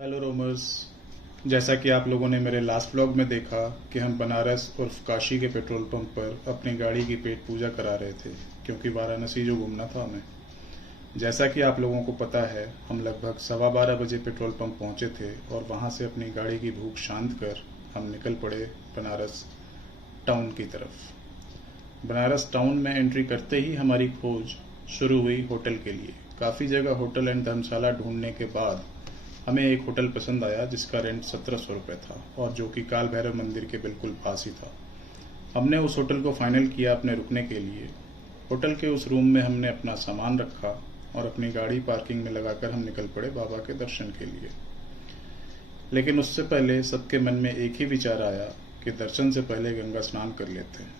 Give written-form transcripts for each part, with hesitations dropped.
Hello रोमर्स। जैसा कि आप लोगों ने मेरे लास्ट व्लॉग में देखा कि हम बनारस उर्फ काशी के पेट्रोल पंप पर अपनी गाड़ी की पेट पूजा करा रहे थे, क्योंकि वाराणसी जो घूमना था हमें। जैसा कि आप लोगों को पता है, हम लगभग 12:15 बजे पेट्रोल पंप पहुंचे थे और वहां से अपनी गाड़ी की भूख शांत कर हम निकल पड़े बनारस टाउन की तरफ। बनारस टाउन में एंट्री करते ही हमारी खोज शुरू हुई होटल के लिए। काफ़ी जगह होटल एंड धर्मशाला ढूंढने के बाद हमें एक होटल पसंद आया जिसका रेंट 1700 रुपये था और जो कि काल भैरव मंदिर के बिल्कुल पास ही था। हमने उस होटल को फाइनल किया अपने रुकने के लिए। होटल के उस रूम में हमने अपना सामान रखा और अपनी गाड़ी पार्किंग में लगाकर हम निकल पड़े बाबा के दर्शन के लिए। लेकिन उससे पहले सबके मन में एक ही विचार आया कि दर्शन से पहले गंगा स्नान कर लेते हैं।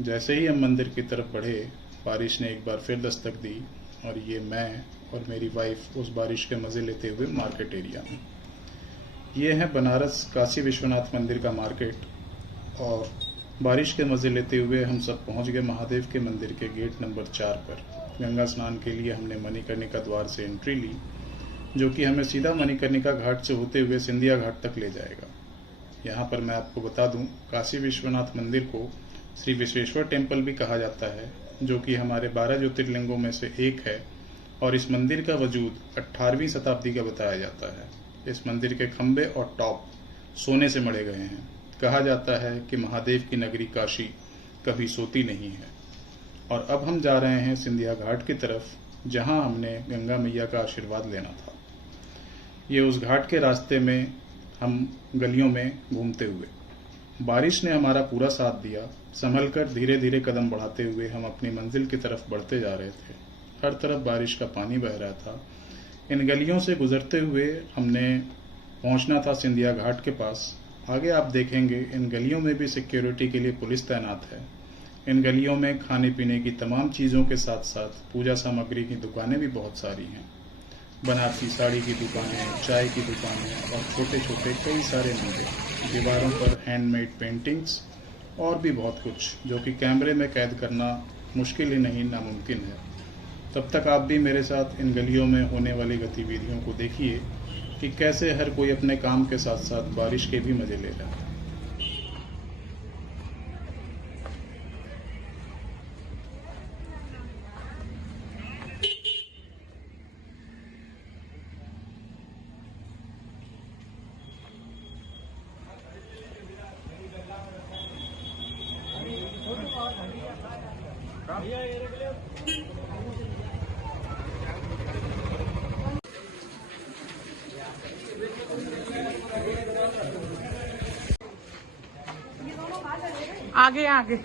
जैसे ही हम मंदिर की तरफ बढ़े, बारिश ने एक बार फिर दस्तक दी और ये मैं और मेरी वाइफ उस बारिश के मज़े लेते हुए मार्केट एरिया में। ये है बनारस काशी विश्वनाथ मंदिर का मार्केट और बारिश के मज़े लेते हुए हम सब पहुंच गए महादेव के मंदिर के गेट नंबर 4 पर। गंगा स्नान के लिए हमने मणिकर्णिका द्वार से एंट्री ली, जो कि हमें सीधा मणिकर्णिका घाट से होते हुए सिंधिया घाट तक ले जाएगा। यहाँ पर मैं आपको बता दूं, काशी विश्वनाथ मंदिर को श्री विश्वेश्वर टेम्पल भी कहा जाता है, जो कि हमारे 12 ज्योतिर्लिंगों में से एक है और इस मंदिर का वजूद 18वीं शताब्दी का बताया जाता है। इस मंदिर के खंबे और टॉप सोने से मढ़े गए हैं। कहा जाता है कि महादेव की नगरी काशी कभी सोती नहीं है। और अब हम जा रहे हैं सिंधिया घाट की तरफ, जहां हमने गंगा मैया का आशीर्वाद लेना था। ये उस घाट के रास्ते में हम गलियों में घूमते हुए, बारिश ने हमारा पूरा साथ दिया। संभल कर धीरे धीरे कदम बढ़ाते हुए हम अपनी मंजिल की तरफ बढ़ते जा रहे थे। हर तरफ बारिश का पानी बह रहा था। इन गलियों से गुजरते हुए हमने पहुंचना था सिंधिया घाट के पास। आगे आप देखेंगे इन गलियों में भी सिक्योरिटी के लिए पुलिस तैनात है। इन गलियों में खाने पीने की तमाम चीज़ों के साथ साथ पूजा सामग्री की दुकानें भी बहुत सारी हैं। बनारसी साड़ी की दुकानें, चाय की दुकानें और छोटे छोटे कई सारे मंदिर। दीवारों पर हैंडमेड पेंटिंग्स और भी बहुत कुछ, जो कि कैमरे में कैद करना मुश्किल ही नहीं, नामुमकिन है। तब तक आप भी मेरे साथ इन गलियों में होने वाली गतिविधियों को देखिए कि कैसे हर कोई अपने काम के साथ साथ बारिश के भी मजे ले रहा है। आगे आगे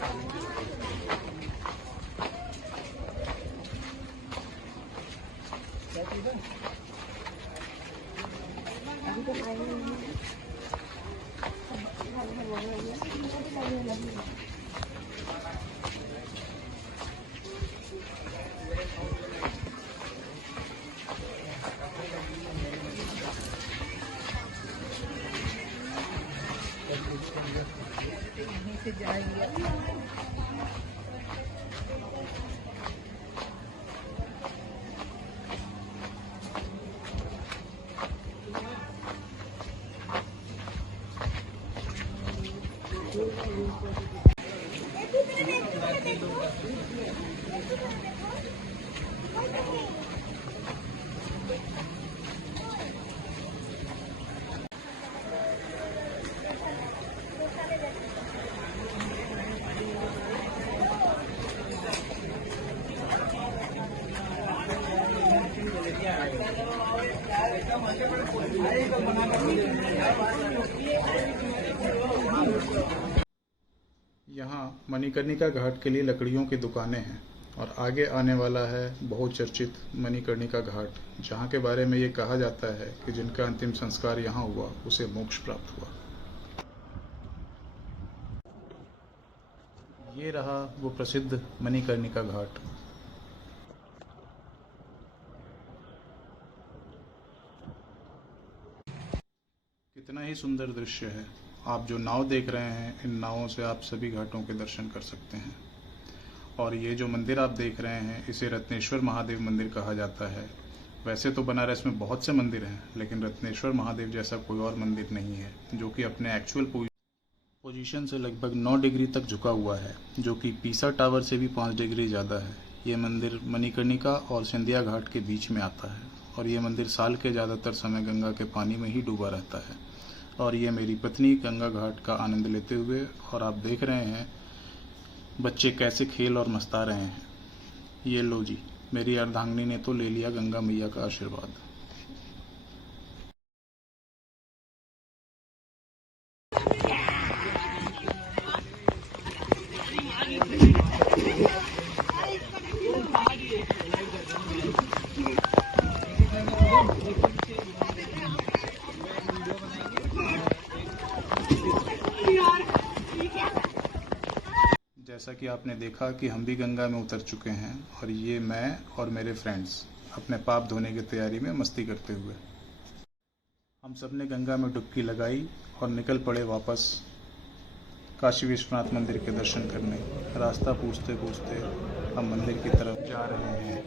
यहाँ मणिकर्णिका घाट के लिए लकड़ियों की दुकानें हैं और आगे आने वाला है बहुचर्चित मणिकर्णिका घाट, जहाँ के बारे में ये कहा जाता है कि जिनका अंतिम संस्कार यहाँ हुआ उसे मोक्ष प्राप्त हुआ। ये रहा वो प्रसिद्ध मणिकर्णिका घाट। कितना ही सुंदर दृश्य है। आप जो नाव देख रहे हैं, इन नावों से आप सभी घाटों के दर्शन कर सकते हैं। और ये जो मंदिर आप देख रहे हैं, इसे रत्नेश्वर महादेव मंदिर कहा जाता है। वैसे तो बनारस में बहुत से मंदिर हैं, लेकिन रत्नेश्वर महादेव जैसा कोई और मंदिर नहीं है जो कि अपने एक्चुअल पोजीशन से लगभग 9 डिग्री तक झुका हुआ है, जो कि पीसा टावर से भी 5 डिग्री ज़्यादा है। ये मंदिर मणिकर्णिका और सिंधिया घाट के बीच में आता है और ये मंदिर साल के ज़्यादातर समय गंगा के पानी में ही डूबा रहता है। और ये मेरी पत्नी गंगा घाट का आनंद लेते हुए, और आप देख रहे हैं बच्चे कैसे खेल और मस्ता रहे हैं। ये लो जी, मेरी अर्धांगिनी ने तो ले लिया गंगा मैया का आशीर्वाद। जैसा कि आपने देखा कि हम भी गंगा में उतर चुके हैं और ये मैं और मेरे फ्रेंड्स अपने पाप धोने की तैयारी में मस्ती करते हुए हम सब ने गंगा में डुबकी लगाई और निकल पड़े वापस काशी विश्वनाथ मंदिर के दर्शन करने। रास्ता पूछते पूछते हम मंदिर की तरफ जा रहे हैं।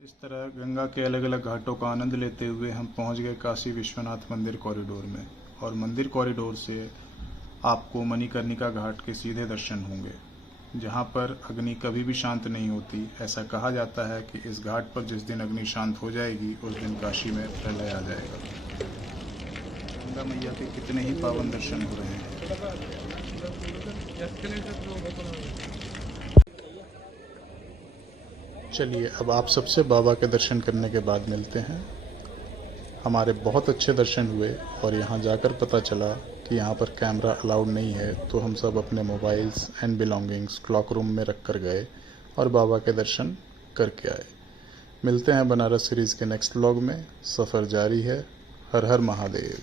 इस तरह गंगा के अलग अलग घाटों का आनंद लेते हुए हम पहुंच गए काशी विश्वनाथ मंदिर कॉरिडोर में। और मंदिर कॉरिडोर से आपको मणिकर्णिका घाट के सीधे दर्शन होंगे, जहां पर अग्नि कभी भी शांत नहीं होती। ऐसा कहा जाता है कि इस घाट पर जिस दिन अग्नि शांत हो जाएगी उस दिन काशी में प्रलय आ जाएगा। गंगा मैया के कितने ही पावन दर्शन हो रहे हैं। चलिए अब आप सबसे बाबा के दर्शन करने के बाद मिलते हैं। हमारे बहुत अच्छे दर्शन हुए और यहाँ जाकर पता चला कि यहाँ पर कैमरा अलाउड नहीं है, तो हम सब अपने mobiles and belongings clock room में रख कर गए और बाबा के दर्शन करके आए। मिलते हैं बनारस सीरीज़ के नेक्स्ट व्लॉग में। सफ़र जारी है। हर हर महादेव।